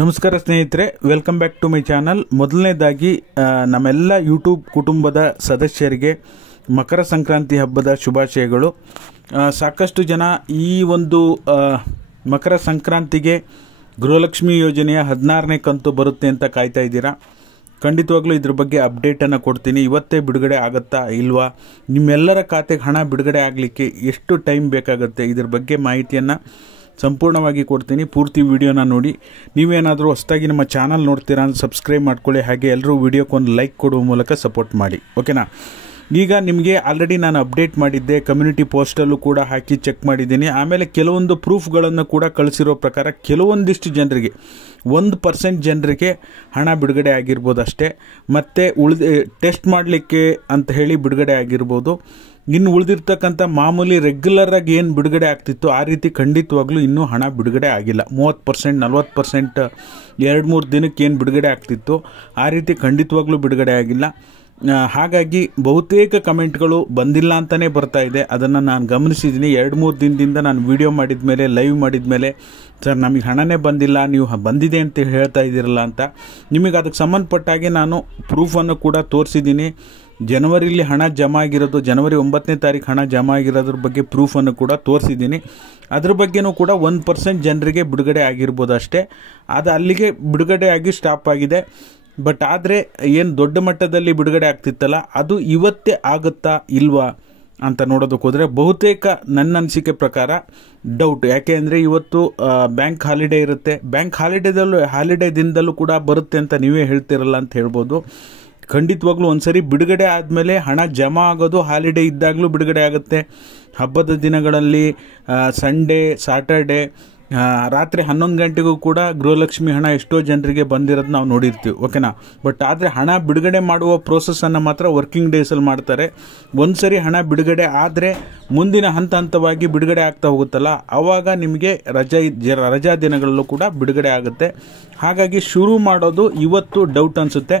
ನಮಸ್ಕಾರ ಸ್ನೇಹಿತರೆ, welcome back to my channel. ಮೊದಲನೇದಾಗಿ ನಮ್ಮೆಲ್ಲ ಯೂಟ್ಯೂಬ್ ಕುಟುಂಬದ ಸದಸ್ಯರಿಗೆ ಮಕರ ಸಂಕ್ರಾಂತಿ ಹಬ್ಬದ ಶುಭಾಶಯಗಳು. ಸಾಕಷ್ಟು ಜನ ಈ ಒಂದು ಮಕರ ಸಂಕ್ರಾಂತಿಗೆ ಗೃಹಲಕ್ಷ್ಮಿ ಯೋಜನೆಯ 16ನೇ ಕಂತು ಬರುತ್ತೆ ಅಂತ ಕಾಯ್ತಾ ಇದ್ದೀರಾ. ಖಂಡಿತವಾಗ್ಲೂ ಇದ್ರ ಬಗ್ಗೆ ಅಪ್ಡೇಟನ್ನು ಕೊಡ್ತೀನಿ. ಇವತ್ತೇ ಬಿಡುಗಡೆ ಆಗುತ್ತಾ ಇಲ್ವಾ, ನಿಮ್ಮೆಲ್ಲರ ಖಾತೆಗೆ ಹಣ ಬಿಡುಗಡೆ ಆಗಲಿಕ್ಕೆ ಎಷ್ಟು ಟೈಮ್ ಬೇಕಾಗುತ್ತೆ, ಇದ್ರ ಬಗ್ಗೆ ಮಾಹಿತಿಯನ್ನು ಸಂಪೂರ್ಣವಾಗಿ ಕೊಡ್ತೀನಿ. ಪೂರ್ತಿ ವಿಡಿಯೋನ ನೋಡಿ. ನೀವೇನಾದರೂ ಹೊಸದಾಗಿ ನಮ್ಮ ಚಾನಲ್ ನೋಡ್ತೀರಾ ಅಂದರೆ ಸಬ್ಸ್ಕ್ರೈಬ್ ಮಾಡ್ಕೊಳ್ಳಿ. ಹಾಗೆ ಎಲ್ಲರೂ ವಿಡಿಯೋಕ್ಕೊಂದು ಲೈಕ್ ಕೊಡುವ ಮೂಲಕ ಸಪೋರ್ಟ್ ಮಾಡಿ, ಓಕೆನಾ. ಈಗ ನಿಮಗೆ ಆಲ್ರೆಡಿ ನಾನು ಅಪ್ಡೇಟ್ ಮಾಡಿದ್ದೆ, ಕಮ್ಯುನಿಟಿ ಪೋಸ್ಟಲ್ಲೂ ಕೂಡ ಹಾಕಿ ಚೆಕ್ ಮಾಡಿದ್ದೀನಿ. ಆಮೇಲೆ ಕೆಲವೊಂದು ಪ್ರೂಫ್ಗಳನ್ನು ಕೂಡ ಕಳಿಸಿರೋ ಪ್ರಕಾರ ಕೆಲವೊಂದಿಷ್ಟು ಜನರಿಗೆ 1% ಜನರಿಗೆ ಹಣ ಬಿಡುಗಡೆ ಆಗಿರ್ಬೋದು ಅಷ್ಟೇ. ಮತ್ತು ಟೆಸ್ಟ್ ಮಾಡಲಿಕ್ಕೆ ಅಂತ ಹೇಳಿ ಬಿಡುಗಡೆ ಆಗಿರ್ಬೋದು. ಇನ್ನು ಉಳಿದಿರ್ತಕ್ಕಂಥ ಮಾಮೂಲಿ ರೆಗ್ಯುಲರಾಗಿ ಏನು ಬಿಡುಗಡೆ ಆಗ್ತಿತ್ತು ಆ ರೀತಿ ಖಂಡಿತವಾಗ್ಲೂ ಇನ್ನೂ ಹಣ ಬಿಡುಗಡೆ ಆಗಿಲ್ಲ. 30%, 40%, 2-3 ದಿನಕ್ಕೆ ಏನು ಬಿಡುಗಡೆ ಆಗ್ತಿತ್ತು ಆ ರೀತಿ ಖಂಡಿತವಾಗ್ಲೂ ಬಿಡುಗಡೆ ಆಗಿಲ್ಲ. ಹಾಗಾಗಿ ಬಹುತೇಕ ಕಮೆಂಟ್ಗಳು ಬಂದಿಲ್ಲ ಅಂತಲೇ ಬರ್ತಾ ಇದೆ. ಅದನ್ನು ನಾನು ಗಮನಿಸಿದ್ದೀನಿ. 2-3 ದಿನದಿಂದ ನಾನು ವಿಡಿಯೋ ಮಾಡಿದ ಮೇಲೆ, ಲೈವ್ ಮಾಡಿದ ಮೇಲೆ, ಸರ್ ನಮಗೆ ಹಣನೇ ಬಂದಿಲ್ಲ, ನೀವು ಬಂದಿದೆ ಅಂತ ಹೇಳ್ತಾ ಇದ್ದೀರಲ್ಲ ಅಂತ. ನಿಮಗೆ ಅದಕ್ಕೆ ಸಂಬಂಧಪಟ್ಟಾಗೆ ನಾನು ಪ್ರೂಫನ್ನು ಕೂಡ ತೋರಿಸಿದ್ದೀನಿ. ಜನವರಿಲಿ ಹಣ ಜಮಾ ಆಗಿರೋದು, ಜನವರಿ 9ನೇ ತಾರೀಕು ಹಣ ಜಮಾ ಆಗಿರೋದ್ರ ಬಗ್ಗೆ ಪ್ರೂಫನ್ನು ಕೂಡ ತೋರಿಸಿದ್ದೀನಿ. ಅದ್ರ ಬಗ್ಗೆನೂ ಕೂಡ 1% ಜನರಿಗೆ ಬಿಡುಗಡೆ ಆಗಿರ್ಬೋದು ಅಷ್ಟೇ. ಅದು ಅಲ್ಲಿಗೆ ಬಿಡುಗಡೆ ಆಗಿ ಸ್ಟಾಪ್ ಆಗಿದೆ. ಬಟ್ ಆದರೆ ಏನು ದೊಡ್ಡ ಮಟ್ಟದಲ್ಲಿ ಬಿಡುಗಡೆ ಆಗ್ತಿತ್ತಲ್ಲ, ಅದು ಇವತ್ತೇ ಆಗುತ್ತಾ ಇಲ್ವಾ ಅಂತ ನೋಡೋದಕ್ಕೆ ಹೋದರೆ ಬಹುತೇಕ ನನ್ನ ಅನಿಸಿಕೆ ಪ್ರಕಾರ ಡೌಟ್. ಯಾಕೆ ಅಂದರೆ ಇವತ್ತು ಬ್ಯಾಂಕ್ ಹಾಲಿಡೇ ಇರುತ್ತೆ. ಬ್ಯಾಂಕ್ ಹಾಲಿಡೇ ದಿನದಲ್ಲೂ ಕೂಡ ಬರುತ್ತೆ ಅಂತ ನೀವೇ ಹೇಳ್ತಿರಲ್ಲ ಅಂತ ಹೇಳ್ಬೋದು. ಖಂಡಿತವಾಗ್ಲೂ ಒಂದ್ಸರಿ ಬಿಡುಗಡೆ ಆದಮೇಲೆ ಹಣ ಜಮಾ ಆಗೋದು ಹಾಲಿಡೇ ಇದ್ದಾಗಲೂ ಬಿಡುಗಡೆ ಆಗುತ್ತೆ. ಹಬ್ಬದ ದಿನಗಳಲ್ಲಿ ಸಂಡೇ, ಸ್ಯಾಟರ್ಡೇ ರಾತ್ರಿ 11 ಗಂಟೆಗೂ ಕೂಡ ಗೃಹಲಕ್ಷ್ಮಿ ಹಣ ಎಷ್ಟೋ ಜನರಿಗೆ ಬಂದಿರೋದು ನಾವು ನೋಡಿರ್ತೀವಿ, ಓಕೆನಾ. ಬಟ್ ಆದರೆ ಹಣ ಬಿಡುಗಡೆ ಮಾಡುವ ಪ್ರೋಸೆಸ್ಸನ್ನು ಮಾತ್ರ ವರ್ಕಿಂಗ್ ಡೇಸಲ್ಲಿ ಮಾಡ್ತಾರೆ. ಒಂದು ಹಣ ಬಿಡುಗಡೆ ಆದರೆ ಮುಂದಿನ ಹಂತವಾಗಿ ಬಿಡುಗಡೆ ಆಗ್ತಾ ಹೋಗುತ್ತಲ್ಲ, ಆವಾಗ ನಿಮಗೆ ರಜಾ ದಿನಗಳಲ್ಲೂ ಕೂಡ ಬಿಡುಗಡೆ ಆಗುತ್ತೆ. ಹಾಗಾಗಿ ಶುರು ಮಾಡೋದು ಇವತ್ತು ಡೌಟ್ ಅನಿಸುತ್ತೆ.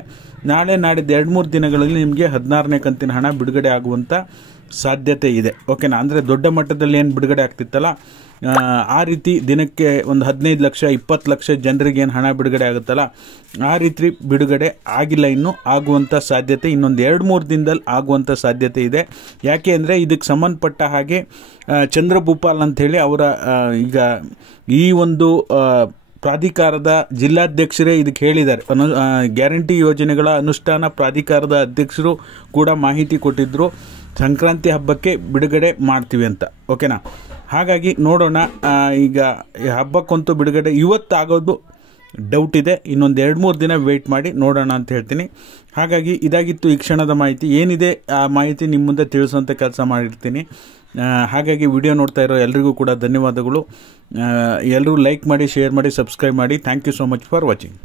ನಾಳೆ ನಾಡಿದ್ದು 2-3 ದಿನಗಳಲ್ಲಿ ನಿಮಗೆ 16ನೇ ಕಂತಿನ ಹಣ ಬಿಡುಗಡೆ ಆಗುವಂಥ ಸಾಧ್ಯತೆ ಇದೆ, ಓಕೆನಾ. ಅಂದರೆ ದೊಡ್ಡ ಮಟ್ಟದಲ್ಲಿ ಏನು ಬಿಡುಗಡೆ ಆಗ್ತಿತ್ತಲ್ಲ ಆ ರೀತಿ ದಿನಕ್ಕೆ ಒಂದು 15 ಲಕ್ಷ 20 ಲಕ್ಷ ಜನರಿಗೆ ಏನು ಹಣ ಬಿಡುಗಡೆ ಆಗುತ್ತಲ್ಲ ಆ ರೀತಿ ಬಿಡುಗಡೆ ಆಗಿಲ್ಲ. ಇನ್ನೂ ಆಗುವಂಥ ಸಾಧ್ಯತೆ ಇನ್ನೊಂದು 2-3 ದಿನದಲ್ಲಿ ಆಗುವಂಥ ಸಾಧ್ಯತೆ ಇದೆ. ಯಾಕೆ ಅಂದರೆ ಇದಕ್ಕೆ ಸಂಬಂಧಪಟ್ಟ ಹಾಗೆ ಚಂದ್ರಭೂಪಾಲ್ ಅಂಥೇಳಿ ಅವರ ಈಗ ಈ ಒಂದು ಪ್ರಾಧಿಕಾರದ ಜಿಲ್ಲಾಧ್ಯಕ್ಷರೇ ಇದಕ್ಕೆ ಹೇಳಿದ್ದಾರೆ. ಗ್ಯಾರಂಟಿ ಯೋಜನೆಗಳ ಅನುಷ್ಠಾನ ಪ್ರಾಧಿಕಾರದ ಅಧ್ಯಕ್ಷರು ಕೂಡ ಮಾಹಿತಿ ಕೊಟ್ಟಿದ್ದರು, ಸಂಕ್ರಾಂತಿ ಹಬ್ಬಕ್ಕೆ ಬಿಡುಗಡೆ ಮಾಡ್ತೀವಿ ಅಂತ, ಓಕೆನಾ. ಹಾಗಾಗಿ ನೋಡೋಣ. ಈಗ ಹಬ್ಬಕ್ಕಂತೂ ಬಿಡುಗಡೆ ಇವತ್ತಾಗೋದು ಡೌಟ್ ಇದೆ. ಇನ್ನೊಂದು 2-3 ದಿನ ವೆಯ್ಟ್ ಮಾಡಿ ನೋಡೋಣ ಅಂತ ಹೇಳ್ತೀನಿ. ಹಾಗಾಗಿ ಇದಾಗಿತ್ತು ಈ ಕ್ಷಣದ ಮಾಹಿತಿ. ಏನಿದೆ ಆ ಮಾಹಿತಿ ನಿಮ್ಮ ಮುಂದೆ ತಿಳಿಸುವಂಥ ಕೆಲಸ ಮಾಡಿರ್ತೀನಿ. ಹಾಗಾಗಿ ವಿಡಿಯೋ ನೋಡ್ತಾ ಇರೋ ಎಲ್ರಿಗೂ ಕೂಡ ಧನ್ಯವಾದಗಳು. ಎಲ್ಲರೂ ಲೈಕ್ ಮಾಡಿ, ಶೇರ್ ಮಾಡಿ, ಸಬ್ಸ್ಕ್ರೈಬ್ ಮಾಡಿ. Thank you so much for watching.